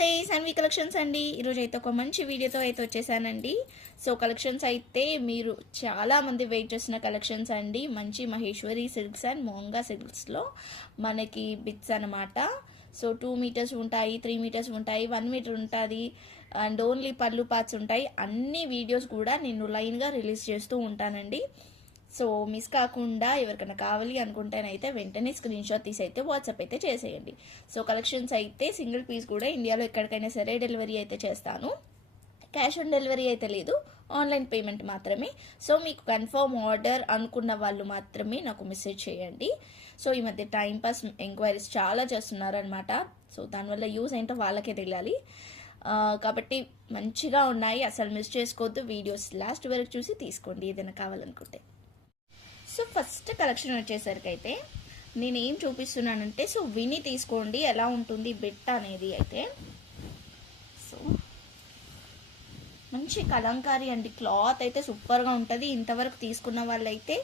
నమస్తే సన్వి కలెక్షన్స్ అండి. ఈరోజు అయితే ఒక మంచి వీడియోతో అయితే వచ్చేసానండి. సో కలెక్షన్స్ అయితే మీరు చాలా మంది వెయిట్ చేసిన కలెక్షన్స్ అండి. మంచి మహేశ్వరి సిల్క్స్ అండ్ మోంగా సిల్క్స్లో మనకి బిట్స్ అనమాట. సో 2 మీటర్స్ ఉంటాయి, 3 మీటర్స్ ఉంటాయి, 1 మీటర్ ఉంటుంది అండ్ ఓన్లీ పళ్ళు పార్ట్స్ ఉంటాయి. అన్ని వీడియోస్ కూడా నేను లైన్గా రిలీజ్ చేస్తూ ఉంటానండి. సో మిస్ కాకుండా ఎవరికైనా కావాలి అనుకుంటేనైతే వెంటనే స్క్రీన్ షాట్ తీసి అయితే వాట్సాప్ అయితే చేసేయండి. సో కలెక్షన్స్ అయితే సింగిల్ పీస్ కూడా ఇండియాలో ఎక్కడికైనా సరే డెలివరీ అయితే చేస్తాను. క్యాష్ ఆన్ డెలివరీ అయితే లేదు, ఆన్లైన్ పేమెంట్ మాత్రమే. సో మీకు కన్ఫర్మ్ ఆర్డర్ అనుకున్న వాళ్ళు మాత్రమే నాకు మెసేజ్ చేయండి. సో ఈ మధ్య టైంపాస్ ఎంక్వైరీస్ చాలా చేస్తున్నారనమాట. సో దానివల్ల యూజ్ ఏంటో వాళ్ళకే తెలియాలి. కాబట్టి మంచిగా ఉన్నాయి, అసలు మిస్ చేసుకోవద్దు. వీడియోస్ లాస్ట్ వరకు చూసి తీసుకోండి ఏదైనా కావాలనుకుంటే. సో ఫస్ట్ కలెక్షన్ వచ్చేసరికి అయితే నేను ఏం చూపిస్తున్నానంటే, సో విని తీసుకోండి ఎలా ఉంటుంది బిట్ అనేది అయితే. సో మంచి కలంకారీ అండి, క్లాత్ అయితే సూపర్గా ఉంటుంది. ఇంతవరకు తీసుకున్న వాళ్ళైతే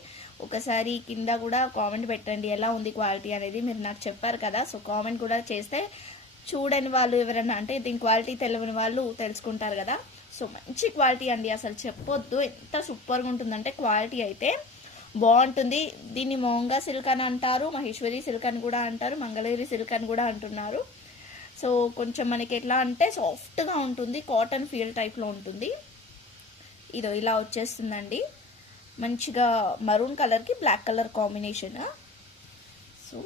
ఒకసారి కింద కూడా కామెంట్ పెట్టండి ఎలా ఉంది క్వాలిటీ అనేది. మీరు నాకు చెప్పారు కదా, సో కామెంట్ కూడా చేస్తే చూడని వాళ్ళు ఎవరన్నా అంటే దీని క్వాలిటీ తెలియని వాళ్ళు తెలుసుకుంటారు కదా. సో మంచి క్వాలిటీ అండి, అసలు చెప్పొద్దు ఎంత సూపర్గా ఉంటుందంటే క్వాలిటీ అయితే బాగుంటుంది. దీన్ని మోంగా సిల్క్ అని అంటారు, మహేశ్వరి సిల్క్ అని కూడా అంటారు, మంగళగిరి సిల్క్ అని కూడా అంటున్నారు. సో కొంచెం మనకి ఎట్లా అంటే సాఫ్ట్గా ఉంటుంది, కాటన్ ఫీల్ టైప్లో ఉంటుంది. ఇదో ఇలా వచ్చేస్తుందండి, మంచిగా మరూన్ కలర్కి బ్లాక్ కలర్ కాంబినేషన్. సో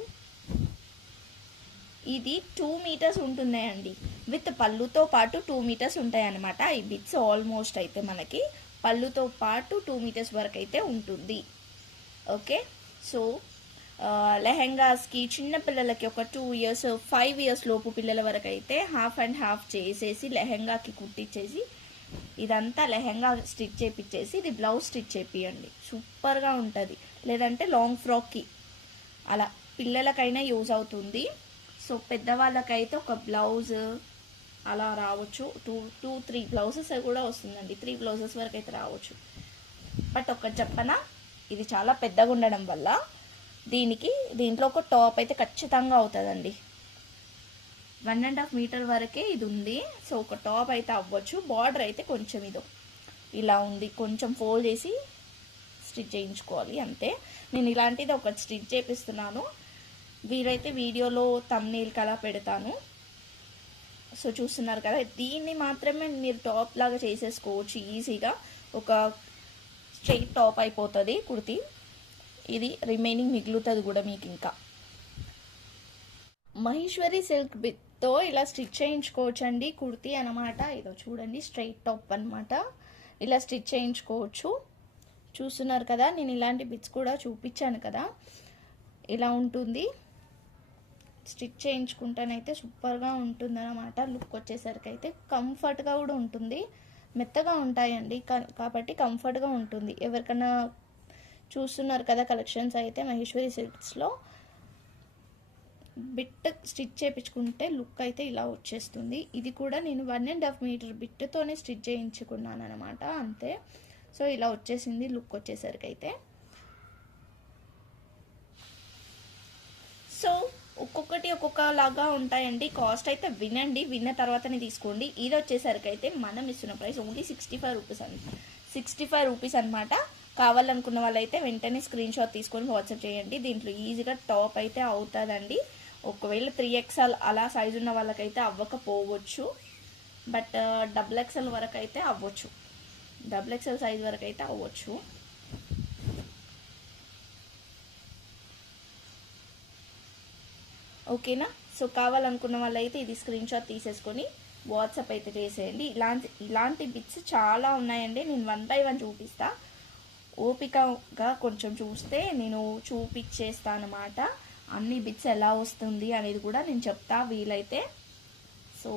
ఇది 2 మీటర్స్ ఉంటున్నాయండి, విత్ పళ్ళుతో పాటు 2 మీటర్స్ ఉంటాయి అన్నమాట. ఈ బిట్స్ ఆల్మోస్ట్ అయితే మనకి పళ్ళుతో పాటు 2 మీటర్స్ వరకు అయితే ఉంటుంది. ఓకే, సో లెహెంగాస్కి చిన్నపిల్లలకి ఒక 2 ఇయర్స్ 5 ఇయర్స్ లోపు పిల్లల వరకు అయితే హాఫ్ అండ్ హాఫ్ చేసేసి లెహెంగాకి కుట్టించేసి ఇదంతా లెహెంగా స్టిచ్ చేపించేసి ఇది బ్లౌజ్ స్టిచ్ చేపియండి, సూపర్గా ఉంటుంది. లేదంటే లాంగ్ ఫ్రాక్కి అలా పిల్లలకైనా యూజ్ అవుతుంది. సో పెద్దవాళ్ళకైతే ఒక బ్లౌజ్ అలా రావచ్చు, 2-3 బ్లౌజెస్ కూడా వస్తుందండి, 3 బ్లౌజెస్ వరకు అయితే రావచ్చు. బట్ ఒక చెప్పనా, ఇది చాలా పెద్దగా ఉండడం వల్ల దీంట్లో ఒక టాప్ అయితే ఖచ్చితంగా అవుతుందండి. 1.5 మీటర్ వరకే ఇది ఉంది. సో ఒక టాప్ అయితే అవ్వచ్చు. బార్డర్ అయితే కొంచెం ఇదో ఇలా ఉంది, కొంచెం ఫోల్డ్ చేసి స్టిచ్ చేయించుకోవాలి అంతే. నేను ఇలాంటిది ఒక స్టిచ్ చేపిస్తున్నాను, వీరైతే వీడియోలో థంబ్నెయిల్కి అలా పెడతాను. సో చూస్తున్నారు కదా, దీన్ని మాత్రమే మీరు టాప్ లాగా చేసేసుకోవచ్చు ఈజీగా. ఒక స్ట్రైట్ టాప్ అయిపోతుంది కుర్తీ. ఇది రిమైనింగ్ మిగులుతుంది కూడా మీకు. ఇంకా మహేశ్వరి సిల్క్ బిట్తో ఇలా స్టిచ్ చేయించుకోవచ్చు అండి కుర్తీ అనమాట. ఇదో చూడండి, స్ట్రైట్ టాప్ అనమాట, ఇలా స్టిచ్ చేయించుకోవచ్చు. చూస్తున్నారు కదా, నేను ఇలాంటి బిట్స్ కూడా చూపించాను కదా, ఇలా ఉంటుంది. స్టిచ్ చేయించుకుంటానైతే సూపర్గా ఉంటుంది అనమాట. లుక్ వచ్చేసరికి అయితే కంఫర్ట్గా కూడా ఉంటుంది, మెత్తగా ఉంటాయండి కాబట్టి కంఫర్ట్గా ఉంటుంది. ఎవరికైనా చూస్తున్నారు కదా కలెక్షన్స్ అయితే మహేశ్వరి సిల్క్స్లో బిట్ స్టిచ్ చేయించుకుంటే లుక్ అయితే ఇలా వచ్చేస్తుంది. ఇది కూడా నేను 1.5 మీటర్ బిట్తోనే స్టిచ్ చేయించుకున్నాను అనమాట, అంతే. సో ఇలా వచ్చేసింది లుక్ వచ్చేసరికి అయితే. సో ఒక్కొక్కటి ఒక్కొక్కలాగా ఉంటాయండి. కాస్ట్ అయితే వినండి, విన్న తర్వాతనే తీసుకోండి. ఇది వచ్చేసరికి అయితే మనం ఇస్తున్న ప్రైస్ ఓన్లీ 65 రూపీస్ అండి, 65 రూపీస్ అనమాట. కావాలనుకున్న వాళ్ళైతే వెంటనే స్క్రీన్ షాట్ తీసుకొని వాట్సాప్ చేయండి. దీంట్లో ఈజీగా టాప్ అయితే అవుతుందండి. ఒకవేళ 3XL అలా సైజు ఉన్న వాళ్ళకైతే అవ్వకపోవచ్చు, బట్ XXL వరకు అయితే అవ్వచ్చు, XXL సైజు వరకు అయితే అవ్వచ్చు. ఓకేనా. సో కావాలనుకున్న వాళ్ళైతే ఇది స్క్రీన్ షాట్ తీసేసుకొని వాట్సాప్ అయితే చేసేయండి. ఇలాంటి బిట్స్ చాలా ఉన్నాయండి, నేను 1 by 1 చూపిస్తా. ఓపికగా కొంచెం చూస్తే నేను చూపించేస్తాను అన్నమాట. అన్ని బిట్స్ ఎలా వస్తుంది అనేది కూడా నేను చెప్తా వీలైతే. సో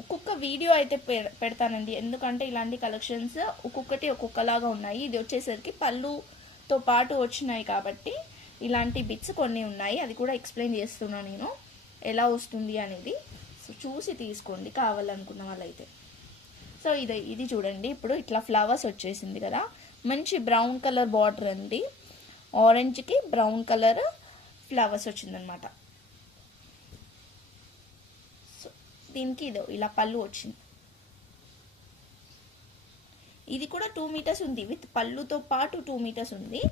ఒక్కొక్క వీడియో అయితే పెడతానండి, ఎందుకంటే ఇలాంటి కలెక్షన్స్ ఒక్కొక్కటి ఒక్కొక్కలాగా ఉన్నాయి. ఇది వచ్చేసరికి పళ్ళుతో పాటు వచ్చినాయి కాబట్టి ఇలాంటి బిట్స్ కొన్ని ఉన్నాయి, అది కూడా ఎక్స్ప్లెయిన్ చేస్తున్నా నేను ఎలా వస్తుంది అనేది. సో చూసి తీసుకోండి కావాలనుకున్న వాళ్ళైతే. సో ఇది చూడండి, ఇప్పుడు ఇట్లా ఫ్లవర్స్ వచ్చేసింది కదా, మంచి బ్రౌన్ కలర్ బార్డర్ అండి, ఆరెంజ్కి బ్రౌన్ కలర్ ఫ్లవర్స్ వచ్చిందనమాట. సో దీనికి ఇదో ఇలా పళ్ళు వచ్చింది. ఇది కూడా 2 మీటర్స్ ఉంది, విత్ పళ్ళుతో పాటు 2 మీటర్స్ ఉంది.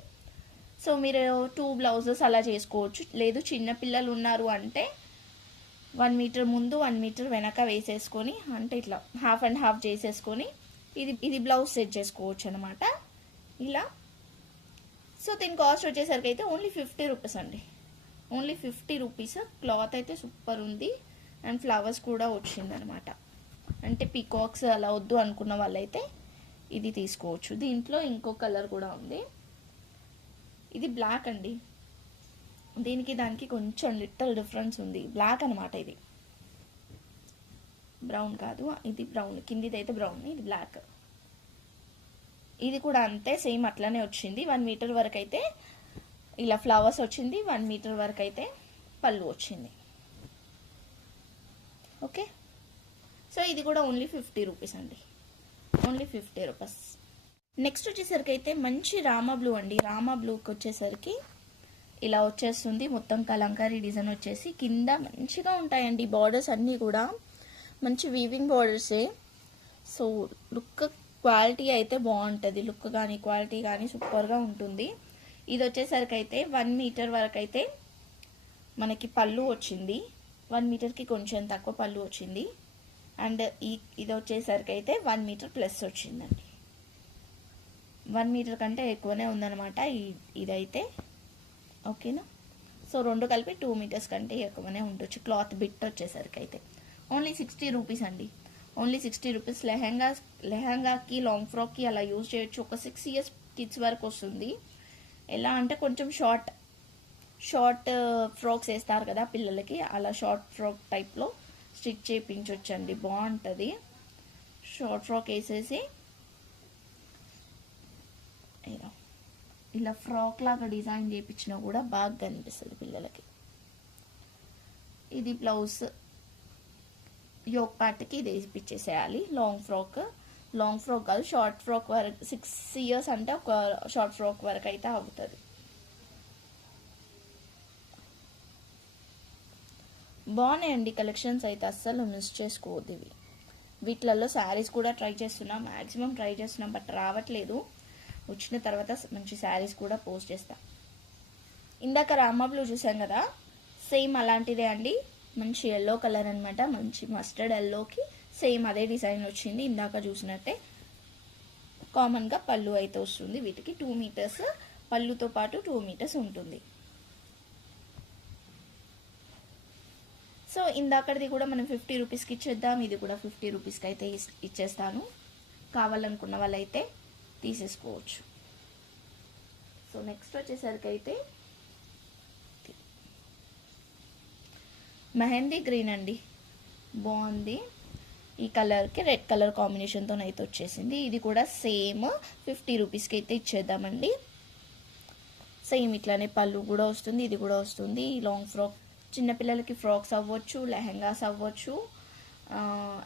సో మీరు 2 బ్లౌజెస్ అలా చేసుకోవచ్చు. లేదు చిన్న పిల్లలు ఉన్నారు అంటే 1 మీటర్ ముందు 1 మీటర్ వెనక వేసేసుకొని, అంటే ఇట్లా హాఫ్ అండ్ హాఫ్ చేసేసుకొని ఇది బ్లౌజ్ సెట్ చేసుకోవచ్చు అనమాట ఇలా. సో దీని కాస్ట్ వచ్చేసరికి అయితే ఓన్లీ 50 రూపీస్ అండి. Only 50 rupees. క్లాత్ అయితే సూపర్ ఉంది అండ్ ఫ్లవర్స్ కూడా వచ్చిందనమాట. అంటే పీకాక్స్ అలా వద్దు అనుకున్న వాళ్ళైతే ఇది తీసుకోవచ్చు. దీంట్లో ఇంకో కలర్ కూడా ఉంది, ఇది బ్లాక్ అండి. దీనికి దానికి కొంచెం లిటిల్ డిఫరెన్స్ ఉంది. బ్లాక్ అనమాట, ఇది బ్రౌన్ కాదు, ఇది బ్రౌన్. కిందిది అయితే బ్రౌన్, ఇది బ్లాక్. ఇది కూడా అంతే సేమ్ అట్లానే వచ్చింది. 1 మీటర్ వరకు అయితే ఇలా ఫ్లవర్స్ వచ్చింది, 1 మీటర్ వరకు అయితే పళ్ళు వచ్చింది. ఓకే, సో ఇది కూడా ఓన్లీ 50 రూపీస్ అండి. Only 50 rupees. నెక్స్ట్ వచ్చేసరికి అయితే మంచి రామా బ్లూ అండి. రామా బ్లూకి వచ్చేసరికి ఇలా వచ్చేస్తుంది. మొత్తం కలంకారీ డిజైన్ వచ్చేసి కింద మంచిగా ఉంటాయండి బార్డర్స్ అన్నీ కూడా మంచి వీవింగ్ బార్డర్సే. సో లుక్ క్వాలిటీ అయితే బాగుంటుంది, లుక్ కానీ క్వాలిటీ కానీ సూపర్గా ఉంటుంది. ఇది వచ్చేసరికి అయితే 1 మీటర్ వరకు అయితే మనకి పళ్ళు వచ్చింది. 1 మీటర్కి కొంచెం తక్కువ పళ్ళు వచ్చింది. అండ్ ఇది వచ్చేసరికి అయితే 1 మీటర్ ప్లస్ వచ్చిందండి. 1 మీటర్ కంటే ఎక్కువనే ఉందన్నమాట ఇదైతే. ఓకేనా, సో రెండు కలిపి 2 మీటర్స్ కంటే ఎక్కువనే ఉండొచ్చు. క్లాత్ బిట్ వచ్చేసరికి అయితే ఓన్లీ 60 రూపీస్ అండి. Only 60 rupees. లెహంగాకి లాంగ్ ఫ్రాక్కి అలా యూజ్ చేయొచ్చు. ఒక 6 ఇయర్స్ కిడ్స్ వరకు వస్తుంది. ఎలా అంటే కొంచెం షార్ట్ ఫ్రాక్స్ వేస్తారు కదా పిల్లలకి, అలా షార్ట్ ఫ్రాక్ టైప్లో స్టిచ్ చేయించవచ్చండి, బాగుంటుంది. షార్ట్ ఫ్రాక్ వేసేసి ఇలా ఫ్రాక్ లాగా డిజైన్ చేయించినా కూడా బాగా కనిపిస్తుంది పిల్లలకి. ఇది బ్లౌజ్ యోక్ పార్ట్కి ఇది వేసిపించేసేయాలి. లాంగ్ ఫ్రాక్ కాదు, షార్ట్ ఫ్రాక్ వరకు 6 ఇయర్స్ అంటే ఒక షార్ట్ ఫ్రాక్ వరకు అయితే అవుతుంది. బాగున్నాయండి కలెక్షన్స్ అయితే, అస్సలు మిస్ చేసుకోవద్దు. వీటిలలో శారీస్ కూడా ట్రై చేస్తున్నాం, మ్యాక్సిమం ట్రై చేస్తున్నాం, బట్ రావట్లేదు. వచ్చిన తర్వాత మంచి శారీస్ కూడా పోస్ట్ చేస్తా. ఇందాక రామా బ్లూ చూసాం కదా, సేమ్ అలాంటిదే అండి. మంచి ఎల్లో కలర్ అనమాట, మంచి మస్టర్డ్ ఎల్లోకి సేమ్ అదే డిజైన్ వచ్చింది ఇందాక చూసినట్టే. కామన్గా పళ్ళు అయితే వస్తుంది. వీటికి 2 మీటర్స్ పళ్ళుతో పాటు 2 మీటర్స్ ఉంటుంది. సో ఇందాకది కూడా మనం 50 రూపీస్కి ఇచ్చేద్దాం. ఇది కూడా 50 రూపీస్కి అయితే ఇచ్చేస్తాను. కావాలనుకున్న వాళ్ళైతే తీసేసుకోవచ్చు. సో నెక్స్ట్ వచ్చేసరికి అయితే మెహందీ గ్రీన్ అండి, బాగుంది. ఈ కలర్కి రెడ్ కలర్ కాంబినేషన్తో అయితే వచ్చేసింది. ఇది కూడా సేమ్ 50 రూపీస్కి అయితే ఇచ్చేద్దామండి. సేమ్ ఇట్లానే పళ్ళు కూడా వస్తుంది, ఇది కూడా వస్తుంది. లాంగ్ ఫ్రాక్ చిన్నపిల్లలకి ఫ్రాక్స్ అవ్వచ్చు, లెహెంగాస్ అవ్వచ్చు,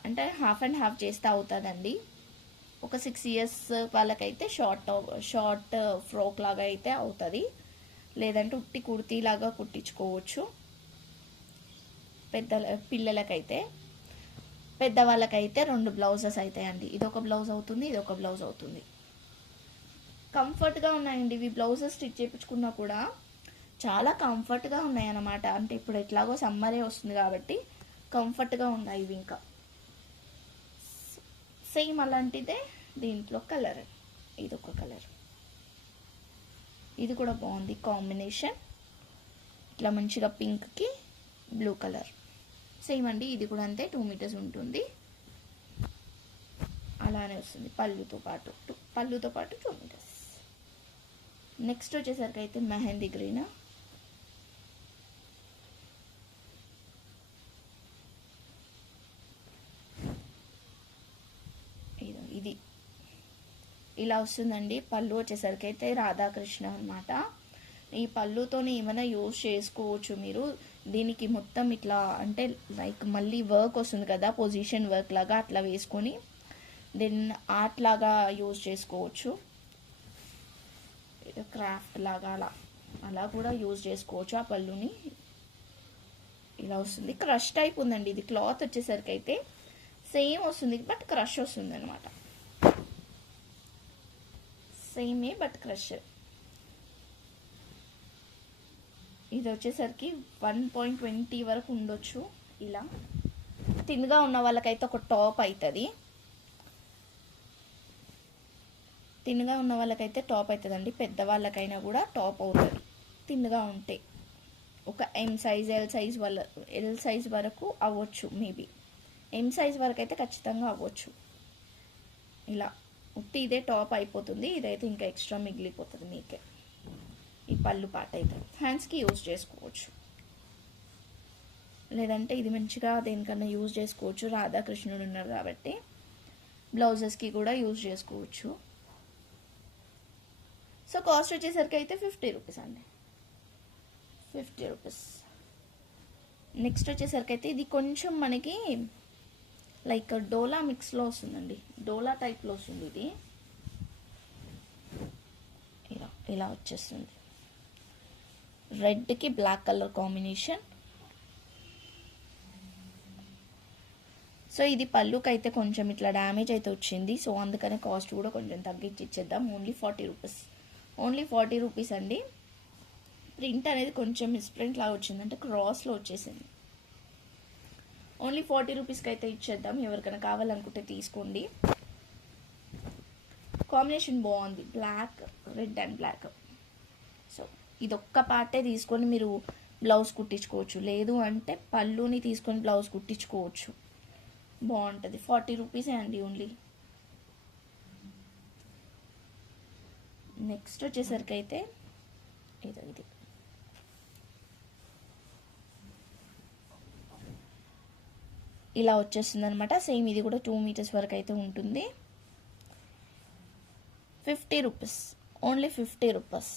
అంటే హాఫ్ అండ్ హాఫ్ చేస్తే అవుతుందండి. ఒక 6 ఇయర్స్ వాళ్ళకైతే షార్ట్ ఫ్రాక్ లాగా అయితే అవుతుంది. లేదంటే ఉట్టి కుర్తీ లాగా కుట్టించుకోవచ్చు. పిల్లలకైతే, పెద్దవాళ్ళకైతే 2 బ్లౌజెస్ అవుతాయండి. ఇదొక బ్లౌజ్ అవుతుంది, ఇదొక బ్లౌజ్ అవుతుంది. కంఫర్ట్గా ఉన్నాయండి ఇవి. బ్లౌజెస్ స్టిచ్ చేయించుకున్నా కూడా చాలా కంఫర్ట్గా ఉన్నాయి అన్నమాట. అంటే ఇప్పుడు ఎట్లాగో సమ్మరే వస్తుంది కాబట్టి కంఫర్ట్గా ఉన్నాయి ఇవి. ఇంకా సేమ్ అలాంటిదే దీంట్లో కలర్, ఇదొక కలర్. ఇది కూడా బాగుంది కాంబినేషన్, ఇట్లా మంచిగా పింక్కి బ్లూ కలర్. సేమ్ అండి, ఇది కూడా అంతే 2 మీటర్స్ ఉంటుంది. అలానే వస్తుంది పళ్ళుతో పాటు 2 మీటర్స్. నెక్స్ట్ వచ్చేసరికి అయితే మెహందీ గ్రీన్. ఇది ఇలా వస్తుందండి. పళ్ళు వచ్చేసరికి అయితే రాధాకృష్ణ అనమాట. ఈ పళ్ళుతోనే ఏమైనా యూజ్ చేసుకోవచ్చు మీరు. దీనికి మొత్తం ఇట్లా అంటే లైక్ మళ్ళీ వర్క్ వస్తుంది కదా, పొజిషన్ వర్క్ లాగా అట్లా వేసుకొని దెన్ ఆర్ట్ లాగా యూజ్ చేసుకోవచ్చు. క్రాఫ్ట్ లాగా అలా కూడా యూజ్ చేసుకోవచ్చు ఆ పళ్ళుని. ఇలా వస్తుంది. క్రష్ టైప్ ఉందండి ఇది. క్లాత్ వచ్చేసరికి అయితే సేమ్ వస్తుంది, బట్ క్రష్ వస్తుంది అనమాట. సేమే బట్ క్రష్. ఇది వచ్చేసరికి 1.20 వరకు ఉండొచ్చు. ఇలా థిన్గా ఉన్న వాళ్ళకైతే ఒక టాప్ అవుతుంది. థిన్గా ఉన్న వాళ్ళకైతే టాప్ అవుతుందండి. పెద్దవాళ్ళకైనా కూడా టాప్ అవుతుంది థిన్గా ఉంటే. ఒక ఎల్ సైజ్ వరకు అవ్వచ్చు. మేబీ ఎం సైజ్ వరకు అయితే ఖచ్చితంగా అవ్వచ్చు. ఇలా ఉత్తి ఇదే టాప్ అయిపోతుంది. ఇదైతే ఇంకా ఎక్స్ట్రా మిగిలిపోతుంది మీకే. ఈ పళ్ళు పాట అయితే హ్యాండ్స్కి యూజ్ చేసుకోవచ్చు, లేదంటే ఇది మంచిగా దేనికన్నా యూజ్ చేసుకోవచ్చు. రాధాకృష్ణుడు ఉన్నారు కాబట్టి బ్లౌజెస్కి కూడా యూజ్ చేసుకోవచ్చు. సో కాస్ట్ వచ్చేసరికి అయితే 50 రూపీస్ అండి, 50 రూపీస్. నెక్స్ట్ వచ్చేసరికి అయితే ఇది కొంచెం మనకి లైక్ డోలా మిక్స్లో వస్తుందండి. డోలా టైప్లో వస్తుంది ఇది. ఇలా ఇలా వచ్చేస్తుంది. రెడ్కి బ్లాక్ కలర్ కాంబినేషన్. సో ఇది పళ్ళుకి అయితే కొంచెం ఇట్లా డ్యామేజ్ అయితే వచ్చింది. సో అందుకనే కాస్ట్ కూడా కొంచెం తగ్గించి ఇచ్చేద్దాం. ఓన్లీ 40 రూపీస్, ఓన్లీ 40 రూపీస్ అండి. ప్రింట్ అనేది కొంచెం మిస్ప్రింట్ లాగా వచ్చింది, అంటే క్రాస్లో వచ్చేసింది. ఓన్లీ 40 రూపీస్కి అయితే ఇచ్చేద్దాం. ఎవరికైనా కావాలనుకుంటే తీసుకోండి. కాంబినేషన్ బాగుంది, black, red and black. So ఇదొక్క పార్టే తీసుకొని మీరు బ్లౌజ్ కుట్టించుకోవచ్చు, లేదు అంటే పళ్ళుని తీసుకొని బ్లౌజ్ కుట్టించుకోవచ్చు. బాగుంటుంది. 40 రూపీసే అండి ఓన్లీ. నెక్స్ట్ వచ్చేసరికి అయితే ఇది ఇలా వచ్చేస్తుంది అనమాట. సేమ్ ఇది కూడా 2 మీటర్స్ వరకు అయితే ఉంటుంది. 50 రూపీస్, ఓన్లీ 50 రూపీస్.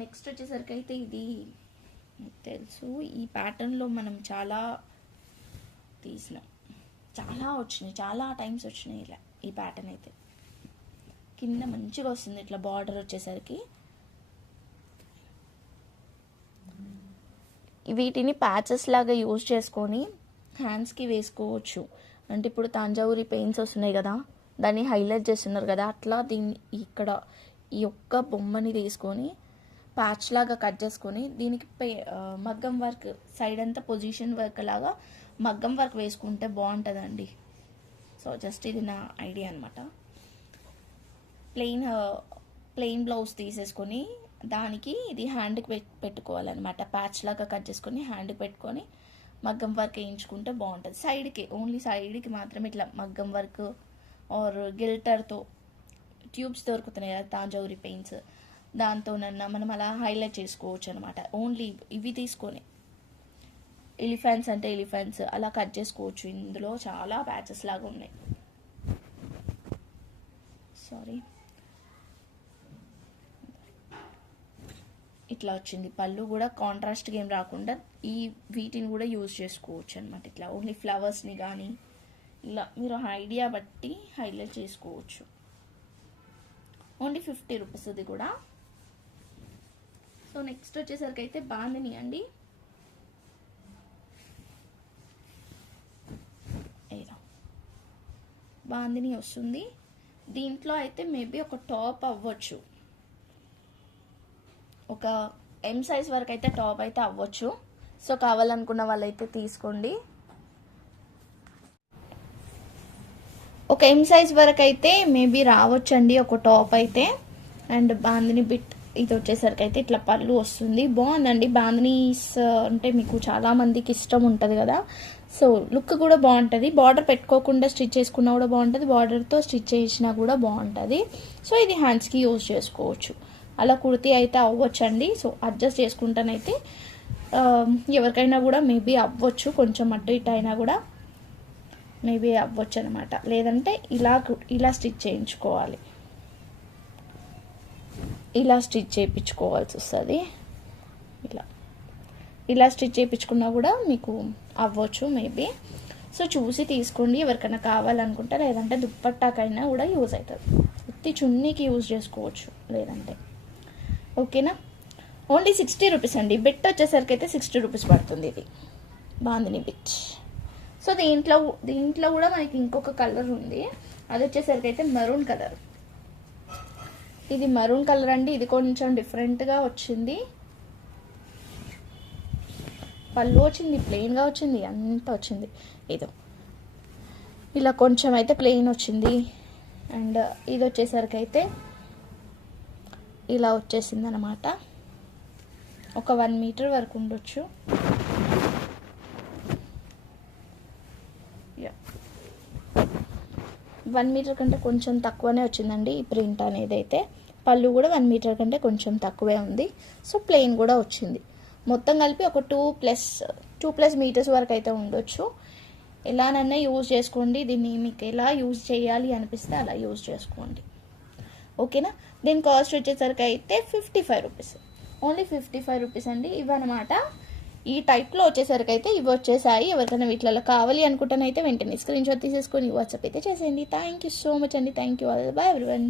నెక్స్ట్ వచ్చేసరికి అయితే ఇది తెలుసు, ఈ ప్యాటర్న్లో మనం చాలా తీసినాం, చాలా వచ్చినాయి, చాలా టైమ్స్ వచ్చినాయి ఇలా. ఈ ప్యాటర్న్ అయితే కింద మంచిగా వస్తుంది ఇట్లా బార్డర్ వచ్చేసరికి. వీటిని ప్యాచెస్ లాగా యూజ్ చేసుకొని హ్యాండ్స్కి వేసుకోవచ్చు. అంటే ఇప్పుడు తంజావూరి పెయింట్స్ వస్తున్నాయి కదా, దాన్ని హైలైట్ చేస్తున్నారు కదా, అట్లా దీన్ని ఇక్కడ ఈ ఒక్క బొమ్మని తీసుకొని ప్యాచ్ లాగా కట్ చేసుకొని దీనికి మగ్గం వర్క్ సైడ్ అంతా పొజిషన్ వర్క్ లాగా మగ్గం వర్క్ వేసుకుంటే బాగుంటుందండి. సో జస్ట్ ఇది నా ఐడియా అనమాట. ప్లెయిన్ బ్లౌజ్ తీసేసుకొని దానికి ఇది హ్యాండ్కి పెట్టుకోవాలన్నమాట. ప్యాచ్ లాగా కట్ చేసుకొని హ్యాండ్కి పెట్టుకొని మగ్గం వర్క్ వేయించుకుంటే బాగుంటుంది. సైడ్కి, ఓన్లీ సైడ్కి మాత్రమే ఇట్లా మగ్గం వర్క్ ఆర్ గిల్టర్తో ట్యూబ్స్ దొరుకుతున్నాయి కదా తాంజావూరి పెయింట్స్, దాంతోనన్నా మనం అలా హైలైట్ చేసుకోవచ్చు అనమాట. ఓన్లీ ఇవి తీసుకొని ఎలిఫెంట్స్ అంటే ఎలిఫెంట్స్ అలా కట్ చేసుకోవచ్చు. ఇందులో చాలా ప్యాచెస్ లాగా ఉన్నాయి. సారీ, ఇట్లా వచ్చింది. పళ్ళు కూడా కాంట్రాస్ట్గా ఏం రాకుండా వీటిని కూడా యూజ్ చేసుకోవచ్చు అనమాట. ఇట్లా ఓన్లీ ఫ్లవర్స్ని కానీ ఇలా మీరు ఐడియా బట్టి హైలైట్ చేసుకోవచ్చు. ఓన్లీ 50 రూపీస్ ఇది కూడా. సో నెక్స్ట్ వచ్చేసరికి అయితే బాందిని అండి. బాందిని వస్తుంది. దీంట్లో అయితే మేబీ ఒక టాప్ అవ్వచ్చు, ఒక ఎం సైజ్ వరకు అయితే టాప్ అయితే అవ్వచ్చు. సో కావాలనుకున్న వాళ్ళైతే తీసుకోండి. ఒక ఎం సైజ్ వరకు అయితే మేబీ రావచ్చండి ఒక టాప్ అయితే. అండ్ బాందిని బిట్ ఇది వచ్చేసరికి అయితే ఇట్లా పళ్ళు వస్తుంది. బాగుందండి. బాందినీస్ అంటే మీకు చాలామందికి ఇష్టం ఉంటుంది కదా, సో లుక్ కూడా బాగుంటుంది. బార్డర్ పెట్టుకోకుండా స్టిచ్ చేసుకున్నా కూడా బాగుంటుంది, బార్డర్తో స్టిచ్ చేసినా కూడా బాగుంటుంది. సో ఇది హ్యాండ్స్కి యూజ్ చేసుకోవచ్చు. అలా కుర్తీ అయితే అవ్వచ్చండి. సో అడ్జస్ట్ చేసుకుంటానైతే ఎవరికైనా కూడా మేబీ అవ్వచ్చు, కొంచెం అటు ఇటు అయినా కూడా మేబీ అవ్వచ్చు అనమాట. లేదంటే ఇలా స్టిచ్ చేయించుకోవాలి, ఇలా స్టిచ్ చేయించుకోవాల్సి వస్తుంది. ఇలా స్టిచ్ చేయించుకున్నా కూడా మీకు అవ్వచ్చు మేబీ. సో చూసి తీసుకోండి ఎవరికైనా కావాలనుకుంటే, లేదంటే దుప్పట్టాకైనా కూడా యూజ్ అవుతుంది. ఉత్తి చున్నీకి యూజ్ చేసుకోవచ్చు లేదంటే. ఓకేనా? ఓన్లీ 60 రూపీస్ అండి. బిట్ వచ్చేసరికి అయితే 60 రూపీస్ పడుతుంది ఇది బాందిని బిట్. సో దీంట్లో కూడా మనకి ఇంకొక కలర్ ఉంది, అది వచ్చేసరికి అయితే మెరూన్ కలర్. ఇది మెరూన్ కలర్ అండి. ఇది కొంచెం డిఫరెంట్గా వచ్చింది. పళ్ళు వచ్చింది, ప్లెయిన్గా వచ్చింది, అంతా వచ్చింది. ఇదో ఇలా కొంచెం అయితే ప్లెయిన్ వచ్చింది. అండ్ ఇది వచ్చేసరికి అయితే ఇలా వచ్చేసింది అనమాట. ఒక 1 మీటర్ వరకు ఉండొచ్చు. 1 మీటర్ కంటే కొంచెం తక్కువనే వచ్చిందండి ఈ ప్రింట్ అనేది అయితే. పళ్ళు కూడా 1 మీటర్ కంటే కొంచెం తక్కువే ఉంది. సో ప్లెయిన్ కూడా వచ్చింది. మొత్తం కలిపి ఒక 2+ మీటర్స్ వరకు అయితే ఉండొచ్చు. ఎలానన్నా యూజ్ చేసుకోండి. దీన్ని మీకు ఎలా యూజ్ చేయాలి అనిపిస్తే అలా యూజ్ చేసుకోండి, ఓకేనా. దీని కాస్ట్ వచ్చేసరికి అయితే 55 రూపీస్, ఓన్లీ 55 రూపీస్ అండి. ఇవన్నమాట. ఈ టైప్లో వచ్చేసరికి అయితే ఇవి వచ్చేసాయి. ఎవరికైనా వీటిలో కావాలి అనుకుంటానైతే వెంటనే స్క్రీన్ షాట్ తీసేసుకొని వాట్సాప్ అయితే చేసేయండి. థ్యాంక్ యూ సో మచ్ అండి. Thank you all. By everyone.